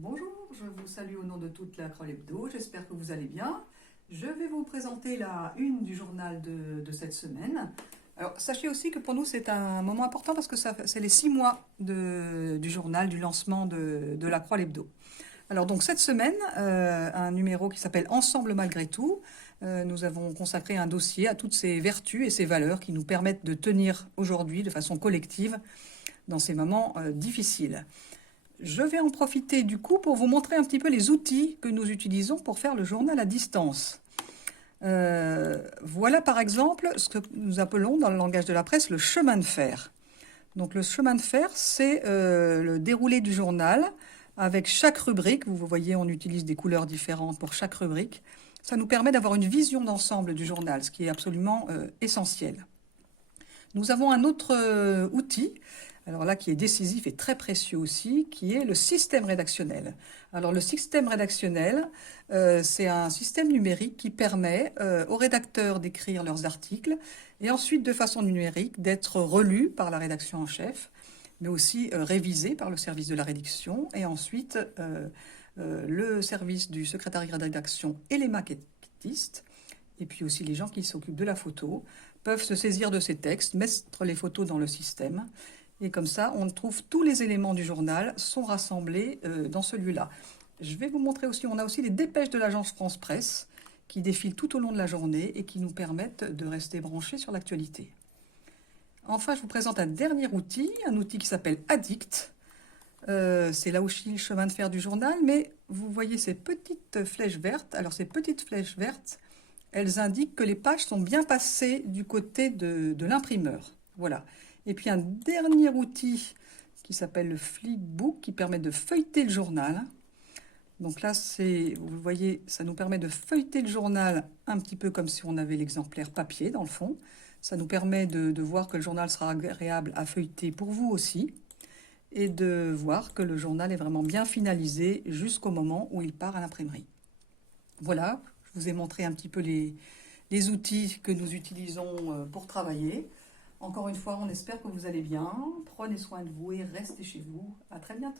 Bonjour, je vous salue au nom de toute la Croix Hebdo, j'espère que vous allez bien. Je vais vous présenter la une du journal de cette semaine. Alors, sachez aussi que pour nous c'est un moment important parce que c'est les 6 mois du journal, du lancement de la Croix Hebdo. Alors donc cette semaine, un numéro qui s'appelle Ensemble malgré tout, nous avons consacré un dossier à toutes ces vertus et ces valeurs qui nous permettent de tenir aujourd'hui de façon collective dans ces moments difficiles. Je vais en profiter du coup pour vous montrer un petit peu les outils que nous utilisons pour faire le journal à distance. Voilà par exemple ce que nous appelons dans le langage de la presse le chemin de fer. Donc le chemin de fer, c'est le déroulé du journal avec chaque rubrique. Vous voyez, on utilise des couleurs différentes pour chaque rubrique. Ça nous permet d'avoir une vision d'ensemble du journal, ce qui est absolument essentiel. Nous avons un autre outil, alors là qui est décisif et très précieux aussi, qui est le système rédactionnel. Alors le système rédactionnel, c'est un système numérique qui permet aux rédacteurs d'écrire leurs articles et ensuite de façon numérique d'être relus par la rédaction en chef, mais aussi révisés par le service de la rédaction et ensuite le service du secrétariat de rédaction et les maquettistes, et puis aussi les gens qui s'occupent de la photo, peuvent se saisir de ces textes, mettre les photos dans le système. Et comme ça, on trouve tous les éléments du journal sont rassemblés dans celui-là. Je vais vous montrer aussi, on a aussi les dépêches de l'agence France Presse qui défilent tout au long de la journée et qui nous permettent de rester branchés sur l'actualité. Enfin, je vous présente un dernier outil, un outil qui s'appelle Addict. C'est là aussi le chemin de fer du journal, mais vous voyez ces petites flèches vertes. Alors ces petites flèches vertes, elles indiquent que les pages sont bien passées du côté de l'imprimeur. Voilà. Et puis un dernier outil qui s'appelle le Flipbook qui permet de feuilleter le journal. Donc là, vous voyez, ça nous permet de feuilleter le journal un petit peu comme si on avait l'exemplaire papier dans le fond. Ça nous permet de voir que le journal sera agréable à feuilleter pour vous aussi et de voir que le journal est vraiment bien finalisé jusqu'au moment où il part à l'imprimerie. Voilà, je vous ai montré un petit peu les outils que nous utilisons pour travailler. Encore une fois, on espère que vous allez bien. Prenez soin de vous et restez chez vous. À très bientôt.